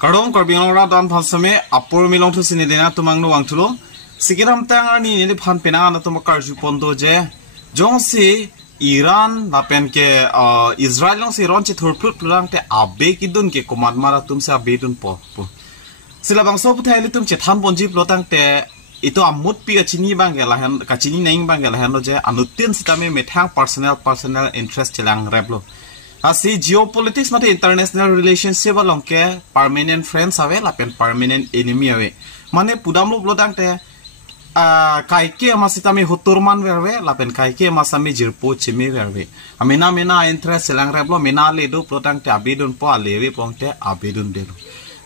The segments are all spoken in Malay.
Kardong karbinong radon pansame apor milong tu sinidena tumang nuang tulo sikiram tangar ni ini pan penang na tumak karju pondo je jongsi Iran lapen ke Israel long si ron che thurput pulang te abe kidun ke komand mara tum se abe dun po sila bang so putai tum che than bonji plotang te itu amut pi kachini bang ke lahan kachini naing bang ke lahan lo je anutin sitame methang personal interest chelang reblo asi geopolitics mate international relationship along ke permanent friends ave lapen permanent enemy ave mane pudam lo plotang te kaike masitami huturman verve lapen kaike masami jirpo chime verve amena interest selang reblo mena le do plotang te abidun po alewe pongte abidun delu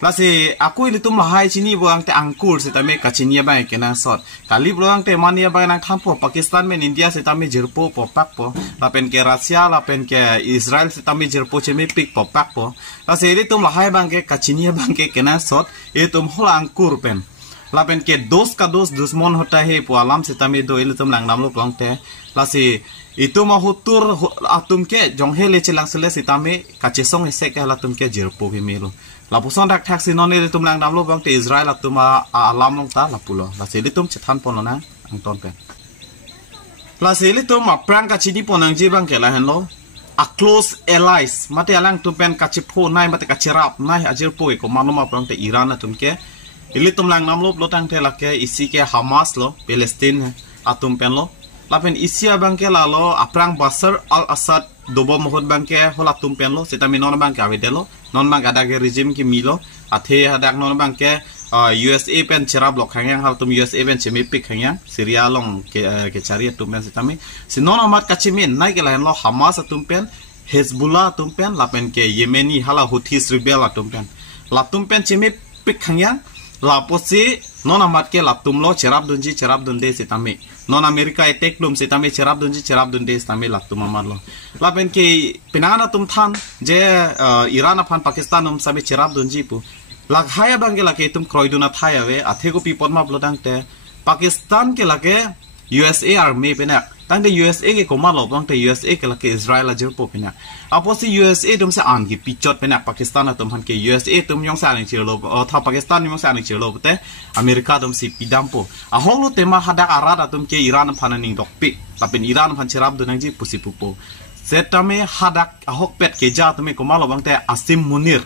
lasi aku ilitum lahai chini buang te angkur sitame kachinia ba kena sot kali buang te mania ba nang thampo Pakistan men India sitame jirpo po pak po lapen ke Russia lapen ke Israel sitame jirpo chime pik po pak po lasi ilitum lahai bang ke kachinia bang ke kena sot ilitum hol angkur pen lapen ke dos dushmon hota he po alam sitame do ilitum lang namlo plongte lasi itu mahutur atum ke jonghe le chelang sele sitame kachesong hese ke latum ke jirpo ke melo lapuson dak taxi noni ilitum lang namlo plongte Israel atuma alam long ta lapulo lasi ilitum chethan ponona angton pen lasi ilitum aprang kachini ponang jibang ke lahen lo a close allies mate alang tumpen kachipo nai mate kachirap nai ajirpo ko manuma plongte Iran atum ke ilitum lang namlo plotang te lake isi ke Hamas lo Palestine atum pen lo lapen isia bangke lalo aprang Bashar al-Assad dobo mohod bangke hola tum pen lo sitami non bangke avedelo non bang ada ke regime ki milo athe hadak non bangke USA pen cherab lok hangyang hal tum USA pen chemipik hangyang Syria long ke chari tum pen sitami sinon amat kachimin nai ke lahen lo Hamas atum pen Hezbollah atum pen lapen ke Yemeni hala Houthis rebel atum pen latum pen chemipik hangyang laposi non amat ke laptum lo cherab dunde sitami non America attack lum sitami cherab dunde sitami laptum amar lo lapen ke pinangana tum than je Iran aphan Pakistan sami cherab dunji pu lag haya bang ke lake tum kroiduna thaya we athego pi podma blodang te Pakistan ke lake USA army penak tangde USA ke komalo bang te USA ke lake Israel ajur po penak aposi USA tum se angi pichot penak Pakistan atum han ke USA tum yong sa ani chilo tha Pakistan yong sa ani chilo te America tum si pidampo a honglo tema hadak arat atum ke Iran phananing dokpi lapen Iran phan cherab dunang ji pusi pupo setame hadak ahok pet ke ja tume komalo bang te Asim Munir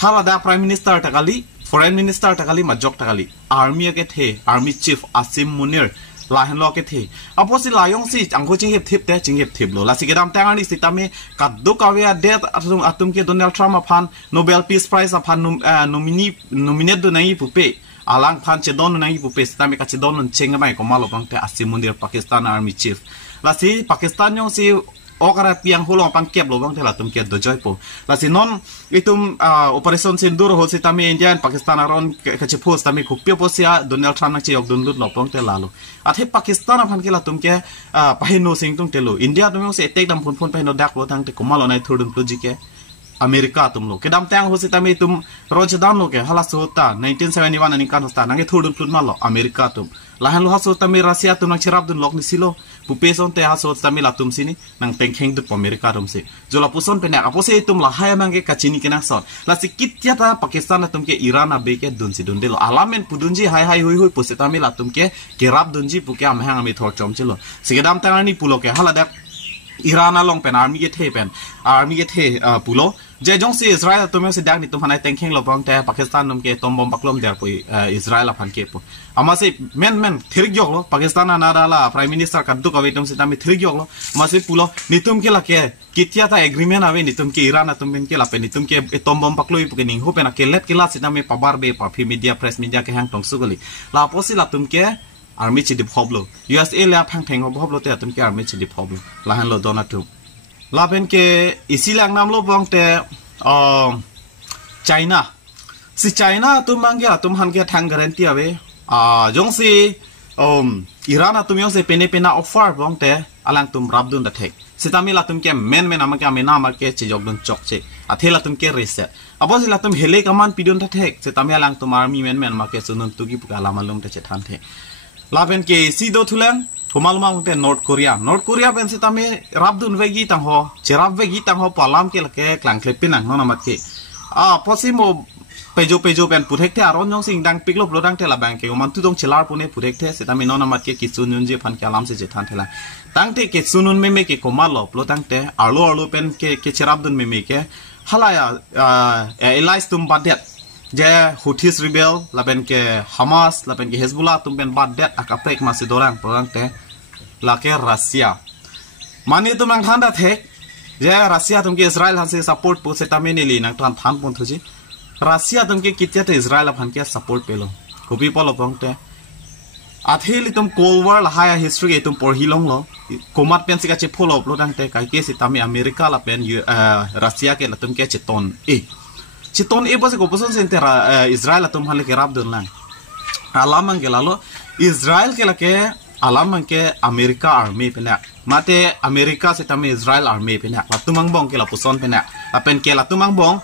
halada prime minister takali foreign minister takali majok takali army ke the army chief Asim Munir lahen lo ke the aposi layong si angko ching hep thip lo la sigedam tangani sitame kaddu kawya det atum ke Donald Trump aphan Nobel Peace Prize aphan nominate do nai pupe alang phan che don nai pupe sitame ka che don chenga mai ko malo bang te Asim Munir Pakistan army chief la si Pakistan yong si okara piang hulong pang kep lo bang te la tum ke do joy po la si non itum operation sindur ho sitame Indian Pakistan aron ka che post tame ku pio posia Donald Trump na che yok dun lut lo bang te la lo athe Pakistan aphan ke la tum ke pahino sing tung te lo India tum se attack dam phun pahino dak lo tang te kumalo nai thudun tuji ke America tum lo kedam tang ho sitame tum rojdam lo ke hala sota 1971 ani kan hosta nange thudun plut malo America tum lahan lo haso tame Russia tum nang cherab dun lok ni silo pupeson te haso tame la tum sini nang tengkheng dut America tum se jola puson pe na apose tum la haya mangi kachini kena son la sikit ya ta Pakistan tum ke Iran abe ke dun si dun delo alamen pudunji hai hui puse tame la tum ke kerab dunji puke amhang ami thor chom chilo sigedam tangani pulo ke haladak Iran along pen army ke the pulo je jong si Israel tum se dak ni tum hanai tengkheng lo bang te Pakistan num ke tom bom paklom der poi Israel aphan ke po amase men thirik jok lo Pakistan anadala prime minister kaddu ka vetum se tami thirik jok lo amase pulo nitum ke la ke kitia ta agreement ave nitum ke Iran atum ben ke la pe nitum ke tom bom pakloi pu ke ning ho pe na ke let ke la se tami pabar be pa media press media ke hang tong sugoli la posi la tum ke army chi dip hoblo USA la phang theng hoblo te atum ke army chi dip hoblo la han lo donatu la ben ke isilang nam lo bang te China si China tum mangge atum han ke thang guarantee ave jong si Iran atum yong se pena offer bang te alang tum rabdun da thek sitami la tum ke men amake amena amake che jogdun chokche athela tum ke reset abos la tum hele kaman pidon da thek sitami alang tum army men amake sunun tugi pukala malum te che than the laben ke sido thulang Humalma mungte North Korea ben sitame rabdun vegi tang ho cherab vegi tang ho palam ke lake klang klepinang nona matke posimo pejo pen putek te aron jong sing dang piklop lo dang te la bang ke man tu dong chelar pune putek te seta mi nona mat ke kitsun yun je phan ke alam se je than thela tang te ke sunun me ke komal lo lo dang te arlo pen ke cherab dun me ke halaya elais tum badet je Houthis rebel laben ke Hamas laben ke Hezbollah tum pen badet akaprek masih dorang perang te la ke Rusia mani tum ang thanda thek je Rusia tum ke Israel han se support pu seta me ni li nang than than pun thuji Rusia tum ke kitya te Israel aphan ke support pelo kopi polo pong te atheli tum Cold War la haya history tum por hilong lo komat pen sika che follow lo dang te kai ke sitami America la pen Rusia ke la tum ke cheton Citon ibu sih koposon sentera Israel atau mahal ke rab dunlang. Alamang ke lalu Israel ke lake alamang ke Amerika army penak. Mate Amerika setame Israel army penak. Latumang bong ke lapuson penak. Lapen ke latumang bong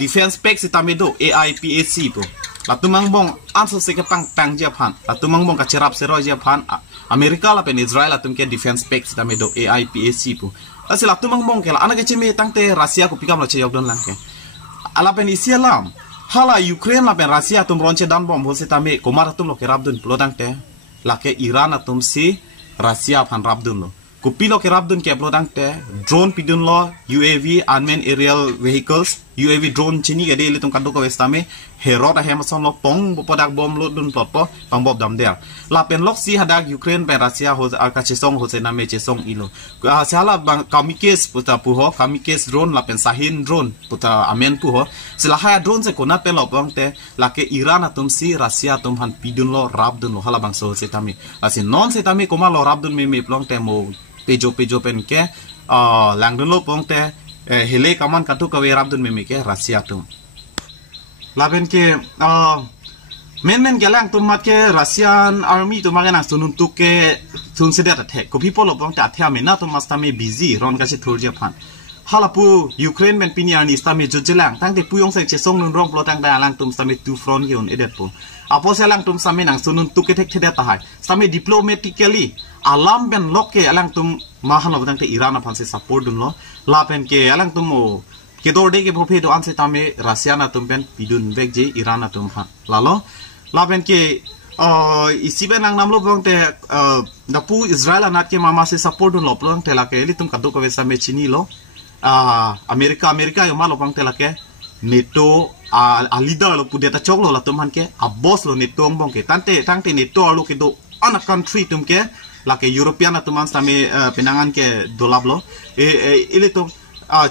defense spec setame do AIPAC po. Latumang bong answer se ke pang tang Japan. Latumang bong kacerap sero Japan. Amerika lapen Israel latum ke defense spec setame do AIPAC po. Lasi latumang bong ke la anak kecil me tang te Rusia ko pikam lo ceyok dunlang ke. Alapen isi alam hala Ukraine lapen Rusia tum ronce dan bom hose tame komar tum lo ke rabdun plodang te lake Iran atum si Rusia phan rabdun lo kupilo ke rabdun ke plodang te drone pidun lo UAV unmanned aerial vehicles UAV drone chini gade le tum kadu ko westame herot a hemason lo pong podak bom lo dun plotpo pang bob dam der lapen lok si hadak Ukraine pe Rusia ho ka chesong hose name chesong ilo sala bang kamikes puta puho kamikes drone lapen sahin drone puta amen puho selahaya drone se kona pe lo bang te lake Iran atum si Rusia tum han pidun lo rabdun lo hala bang so setami asin non setami koma lo rabdun me plong te mo pejo pen ke langdun lo pong te hele kaman katu kawe rabdun me ke Rusia tum laben ke men gelang tum mat ke Russian army tum magana sunun tuke sun sedat attack ko people lo pong ta athya me na tum mastame busy ron ka se thur Japan halapu Ukraine men piniar ni stame jujelang tang te puyong se chesong nun rong plo tang da lang tum stame two front ge on edet po apo selang tum same nang sunun tuke thek theda ta hai stame diplomatically alam ben lokke alang tum mahan lo tang te Iran aphan se support dun lo la pen ke alang tum o kedor de ke bophe do anse tame Russia na tum pen pidun vek je Iran na tum ha lalo la pen ke isi ben nang namlo bang te dapu Israel anat ke mama se support dun lo plong te la ke li tum kadu ko ve same chini lo Amerika yo malo pang telake neto a leader lo pudeta choklo la tum han ke a boss lo neto bong ke tante neto lo ke do ana country tum ke la ke European atuman same penangan ke dolab lo ile tum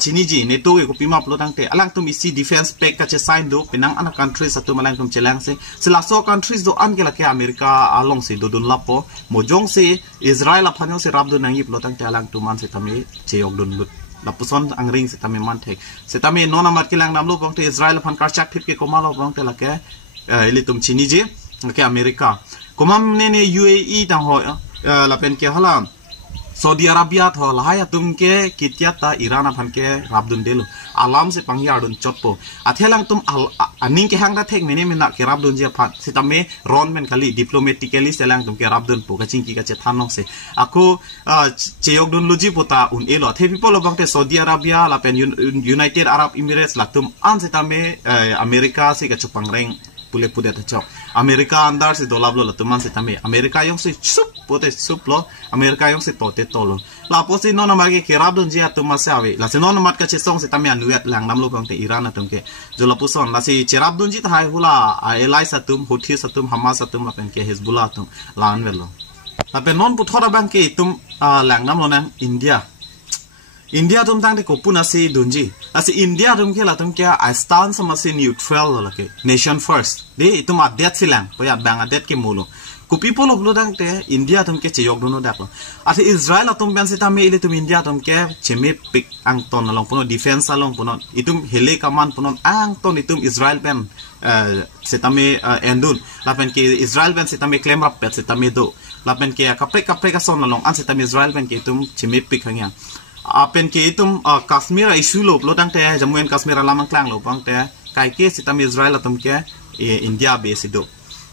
chiniji neto ko pima plo tangte alang tum isi defense pack ka che sign do penang ana countries atu malang tum chelang se sila so countries do an ke la ke Amerika along se do dun lapo mojong se Israel aphanyo se rabdo nangi plo tangte alang tum man se tame cheyok dun lut lapuson angring se tame manthek se tame nona mat kilang namlo bangte Israel phan karchak thip ke komalo bangte la ke ile tum chiniji ke Amerika komam ne UAE tang ho la pen ke hala Saudi Arabia tho lahaya tum ke kityata Iran aphan ke rabdun delu alam se pangyardun chotpo athelang tum aning ke hangda thek mene mena ke rabdun je phat sitame ron men kali diplomatically selang tum ke rabdun po kaching ki ka che thanok se ako cheyok dun luji pota un elo the people lo bangte Saudi Arabia la pen United Arab Emirates la tum an sitame America se ka chupang reng pule pude ta chok America andar se dolablo la tuman se tame America yong se sup pote sup lo America yong se tote tolo la posi nona marge ke rabdon je atuma se ave la se nona mat ka che song se tame anuet lang namlo bangte Iran atum ke jola puson la se cherabdon ji ta hai hula allies atum Houthis atum Hamas atum la pen ke Hezbollah atum la anvelo la pen non puthora bang ke tum lang namlo na India tum tang de kopuna se dunji asi India tum ke la tum kya I stand sama se neutral la ke nation first de tum adet silang poya bang adet ke mulo ku people of lodang te India tum ke cheyok dono daklo ati Israel tum ben se tame ile tum India tum ke cheme pik ang ton along puno defense along puno itum hele kaman puno ang ton itum Israel ben se tame endun la pen ke Israel ben se tame claim rap pet se tame do la pen ke kapre ka son along an se tame Israel ben ke itum cheme pik hangya apen ke itum Kashmir issue lo plodang te Jammu and Kashmir lamang klang lo bang te kai ke sitam Israel atum ke India base do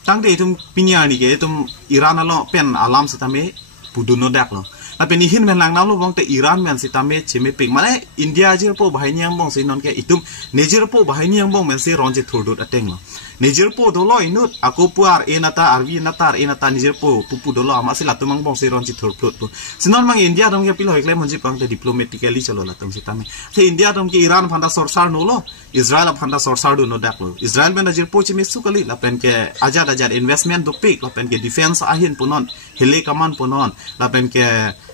tang de itum pinya ni ke itum Iran lo pen alam sitame puduno dak lo la pen ihin men lang nam lo bong te Iran men si tame chime ping mane India jir po bahai niang bong si non ke itum nejir po bahai niang bong men si ronje thurdut ateng lo nejir po dolo inut aku puar enata arvi natar enata nejir po pupu dolo ama si latumang bong si ronje thurdut po sinon mang India dong ke pilo ekle monji pang te diplomatically chalo latum si tame te India dong ke Iran phanda sorsar no lo Israel phanda sorsar do no dak lo Israel men nejir po chime sukali la pen ke ajad investment do pik la pen ke defense ahin punon hele kaman punon la pen ke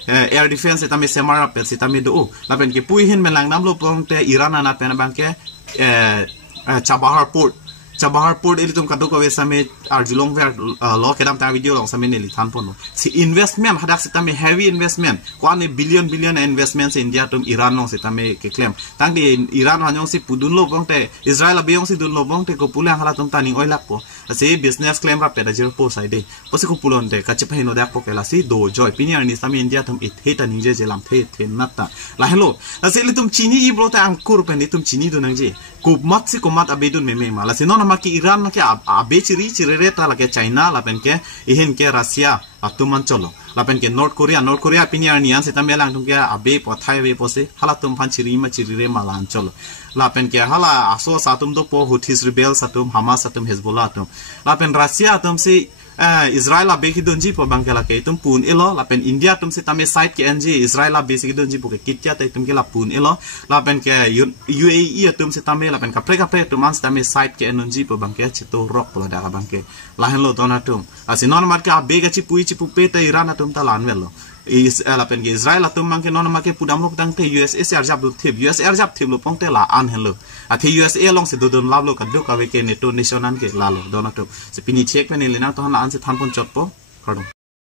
air defense itame semara pel sitame do la pen ke puihin men lang nam lo pong te Iran ana pen bang ke Chabahar port eli tum kadu ko same arjulong ver lo kedam ta video long same neli than pon si investment hadak sitame heavy investment kwane billion investments India tum Iran long sitame ke claim tang di Iran hanyong si pudun lo bong te Israel abiong si dun lo bong te ko pulang hala tum taning oilak po si business claim ra peda jir po side posi ko pulon te kache phino dak po kela si do joy piniar ni same India tum it heta ninje jelam the natta la hello la si li tum chini i bro ta angkur pen tum chini do nang je kup mat si kumat abedun meme mala si non ki Iran ke abe chiri ta la ke China la pen ke ihin ke Russia atuman cholo la pen ke North Korea piniar nian se tambe lang tum ke abe po thai we po se hala tum phan chiri re malan cholo la pen ke hala aso satum do po Houthis rebel satum Hamas satum Hezbollah atum la pen Russia atum se Israel abe ki donji po bangkela ke tum pun elo la pen India tum se tame side ke NG Israel abe se ki donji po ke kitya ta tum ke la pun elo la pen ke UAE tum se tame la pen kapre tum ans tame side ke NG po bangke chito rock po da bangke la hen lo donatum asinon mat ke abe ga chi pupe ta Iran atum ta lan melo la pen ke Israel atum mang ke non ma ke pudam lo tang te USA arjab do thib USA arjab thib lo pong te la an hen lo athe USA long se dodon lab lo ka do ka we ke NATO national ke la lo donatum se pini check pen le na to han an se than pon chot po kardum